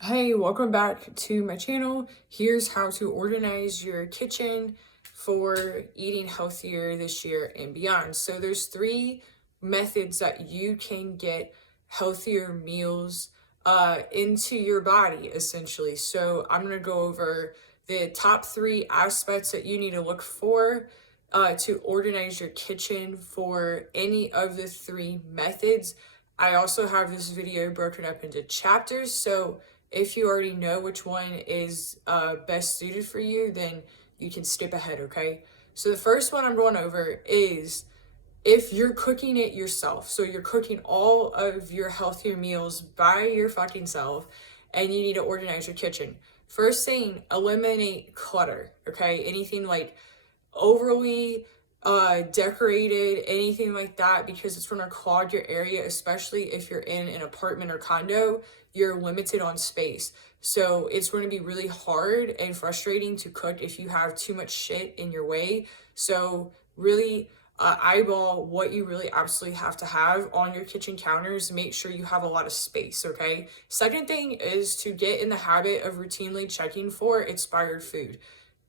Hey, welcome back to my channel. Here's how to organize your kitchen for eating healthier this year and beyond. So there's three methods that you can get healthier meals into your body, essentially. So I'm going to go over the top three aspects that you need to look for to organize your kitchen for any of the three methods. I also have this video broken up into chapters, so if you already know which one is best suited for you, then you can skip ahead, okay? So the first one I'm going over is if you're cooking it yourself. So you're cooking all of your healthier meals by your fucking self and you need to organize your kitchen. First thing, eliminate clutter, okay? Anything like overly decorated, anything like that, because it's going to clog your area, especially if you're in an apartment or condo. You're limited on space, so it's going to be really hard and frustrating to cook if you have too much shit in your way. So really eyeball what you really absolutely have to have on your kitchen counters. Make sure you have a lot of space, okay? Second thing is to get in the habit of routinely checking for expired food.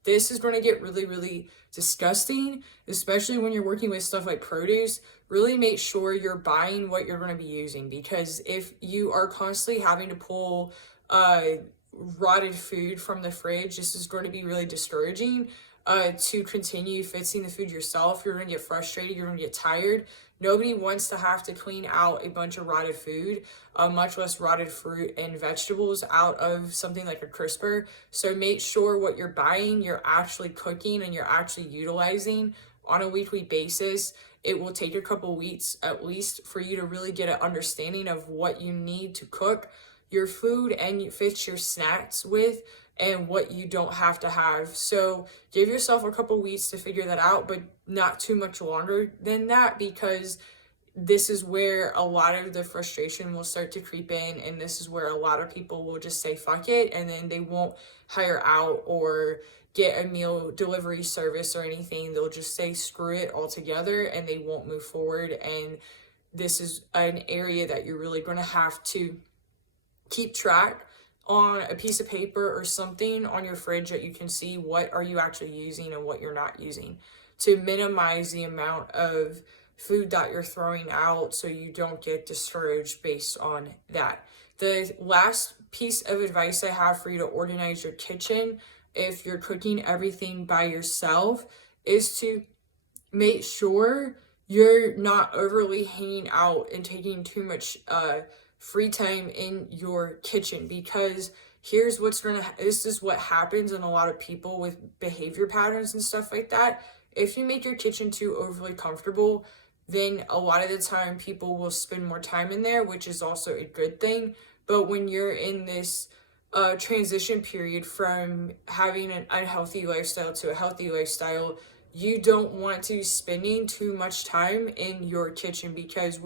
This is going to get really, really disgusting, especially when you're working with stuff like produce. Really make sure you're buying what you're going to be using, because if you are constantly having to pull rotted food from the fridge, this is going to be really discouraging. To continue fixing the food yourself, you're going to get frustrated, you're going to get tired. Nobody wants to have to clean out a bunch of rotted food, much less rotted fruit and vegetables out of something like a crisper. So make sure what you're buying, you're actually cooking and you're actually utilizing on a weekly basis. It will take a couple weeks at least for you to really get an understanding of what you need to cook your food and you fix your snacks with, and what you don't have to have. So give yourself a couple weeks to figure that out, but not too much longer than that, because this is where a lot of the frustration will start to creep in, and this is where a lot of people will just say fuck it, and then they won't hire out or get a meal delivery service or anything. They'll just say screw it altogether and they won't move forward. And this is an area that you're really going to have to keep track on a piece of paper or something on your fridge, that you can see what are you actually using and what you're not using, to minimize the amount of food that you're throwing out so you don't get discouraged based on that. The last piece of advice I have for you to organize your kitchen if you're cooking everything by yourself is to make sure you're not overly hanging out and taking too much free time in your kitchen, because this is what happens in a lot of people with behavior patterns and stuff like that. If you make your kitchen too overly comfortable, then a lot of the time people will spend more time in there, which is also a good thing. But when you're in this transition period from having an unhealthy lifestyle to a healthy lifestyle, you don't want to be spending too much time in your kitchen, because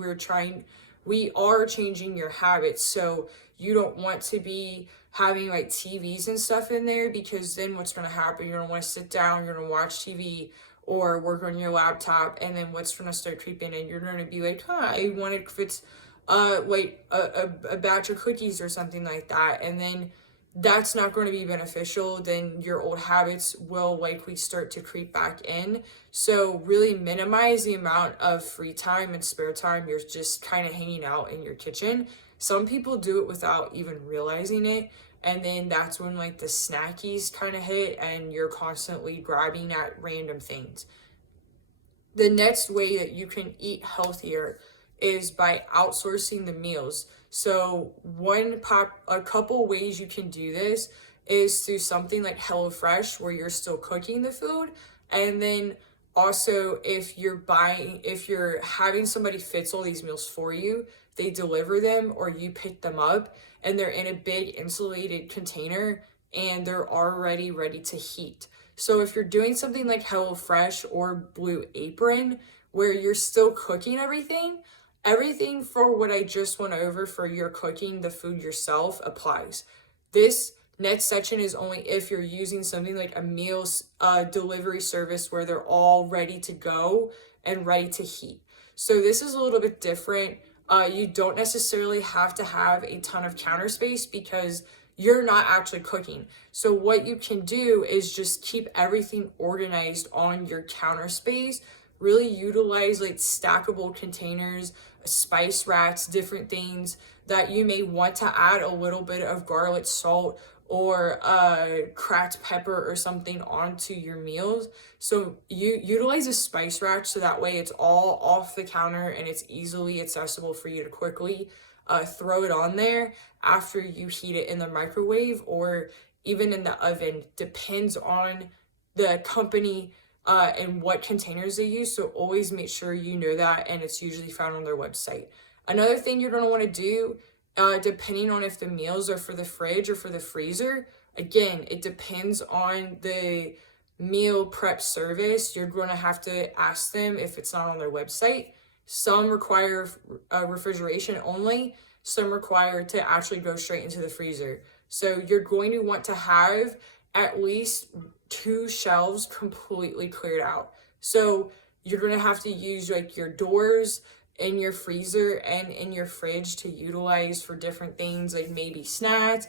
we are changing your habits. So you don't want to be having like TVs and stuff in there, because then what's going to happen, you're going to want to sit down, you're going to watch TV or work on your laptop, and then what's going to start creeping in, you're going to be like, I want to fix like a batch of cookies or something like that, and then that's not going to be beneficial. Then your old habits will likely start to creep back in. So really minimize the amount of free time and spare time you're just kind of hanging out in your kitchen. Some people do it without even realizing it, and then that's when like the snackies kind of hit and you're constantly grabbing at random things. The next way that you can eat healthier is by outsourcing the meals. So a couple ways you can do this is through something like HelloFresh, where you're still cooking the food. And then also if you're having somebody fix all these meals for you, they deliver them or you pick them up, and they're in a big insulated container and they're already ready to heat. So if you're doing something like HelloFresh or Blue Apron, where you're still cooking everything for what I just went over for your cooking the food yourself applies. This next section is only if you're using something like a meals delivery service where they're all ready to go and ready to heat. So this is a little bit different. You don't necessarily have to have a ton of counter space, because you're not actually cooking. So what you can do is just keep everything organized on your counter space. Really utilize like stackable containers, spice racks, different things that you may want to add a little bit of garlic salt or cracked pepper or something onto your meals. So you utilize a spice rack so that way it's all off the counter and it's easily accessible for you to quickly throw it on there after you heat it in the microwave or even in the oven. Depends on the company and what containers they use. So always make sure you know that, and it's usually found on their website. Another thing you're going to want to do, depending on if the meals are for the fridge or for the freezer, again, it depends on the meal prep service. You're going to have to ask them if it's not on their website. Some require refrigeration only. Some require to actually go straight into the freezer. So you're going to want to have at least 2 shelves completely cleared out. So you're going to have to use like your doors in your freezer and in your fridge to utilize for different things, like maybe snacks,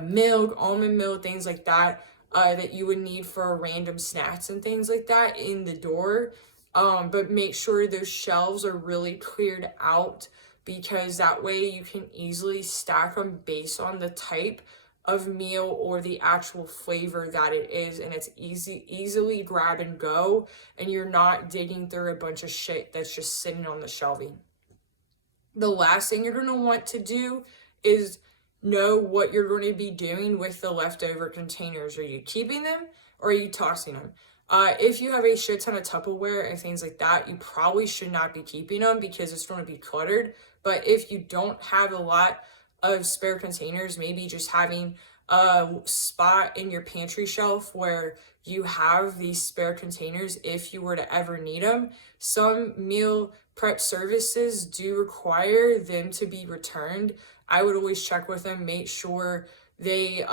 milk, almond milk, things like that, that you would need for random snacks and things like that in the door. But make sure those shelves are really cleared out, because that way you can easily stack them based on the type of meal or the actual flavor that it is, and it's easily grab and go, and you're not digging through a bunch of shit that's just sitting on the shelving. The last thing you're going to want to do is know what you're going to be doing with the leftover containers. Are you keeping them or are you tossing them? If you have a shit ton of Tupperware and things like that, you probably should not be keeping them because it's going to be cluttered. But if you don't have a lot of spare containers, maybe just having a spot in your pantry shelf where you have these spare containers if you were to ever need them. Some meal prep services do require them to be returned. I would always check with them, make sure they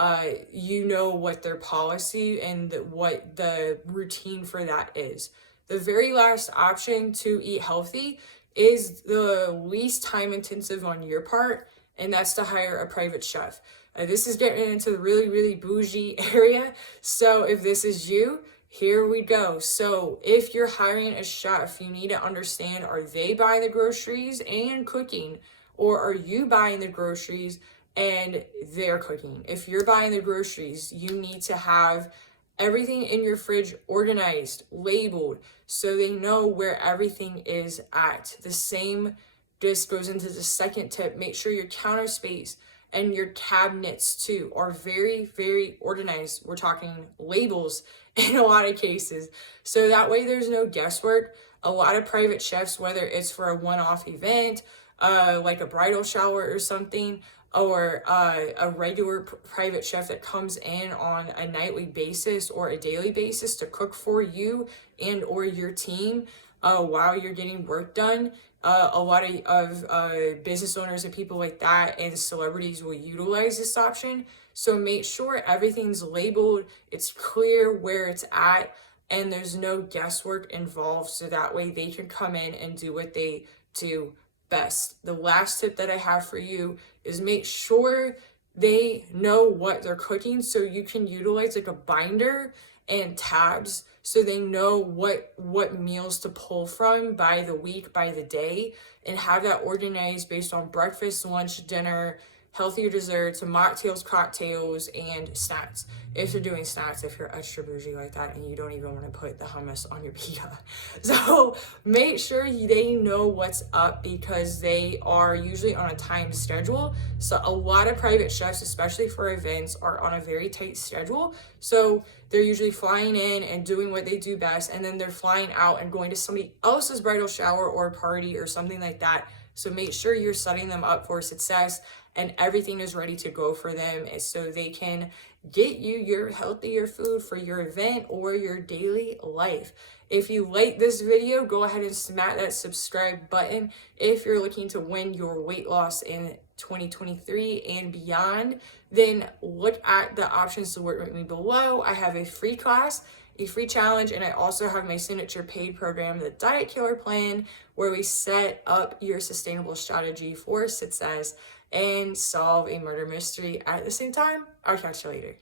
you know what their policy and what the routine for that is. The very last option to eat healthy is the least time intensive on your part, and that's to hire a private chef. This is getting into the really, really bougie area. So if this is you, here we go. So if you're hiring a chef, you need to understand, are they buying the groceries and cooking? Or are you buying the groceries and they're cooking? If you're buying the groceries, you need to have everything in your fridge organized, labeled, so they know where everything is at. The same just goes into the second tip. Make sure your counter space and your cabinets too are very, very organized. We're talking labels in a lot of cases. So that way there's no guesswork. A lot of private chefs, whether it's for a one-off event, like a bridal shower or something, or a regular private chef that comes in on a nightly basis or a daily basis to cook for you and or your team while you're getting work done. A lot of business owners and people like that and celebrities will utilize this option. So make sure everything's labeled, it's clear where it's at, and there's no guesswork involved, so that way they can come in and do what they do best. The last tip that I have for you is make sure they know what they're cooking, so you can utilize like a binder and tabs so they know what meals to pull from by the week, by the day, and have that organized based on breakfast, lunch, dinner, healthier desserts, mocktails, cocktails, and snacks. If you're doing snacks, if you're extra bougie like that and you don't even want to put the hummus on your pita. So make sure they know what's up, because they are usually on a timed schedule. So a lot of private chefs, especially for events, are on a very tight schedule. So they're usually flying in and doing what they do best, and then they're flying out and going to somebody else's bridal shower or party or something like that. So make sure you're setting them up for success and everything is ready to go for them, so they can get you your healthier food for your event or your daily life. If you like this video, go ahead and smack that subscribe button. If you're looking to win your weight loss in 2023 and beyond, then look at the options to work with me below. I have a free class, a free challenge, and I also have my signature paid program, the Diet Killer Plan, where we set up your sustainable strategy for success and solve a murder mystery at the same time. I'll catch you later.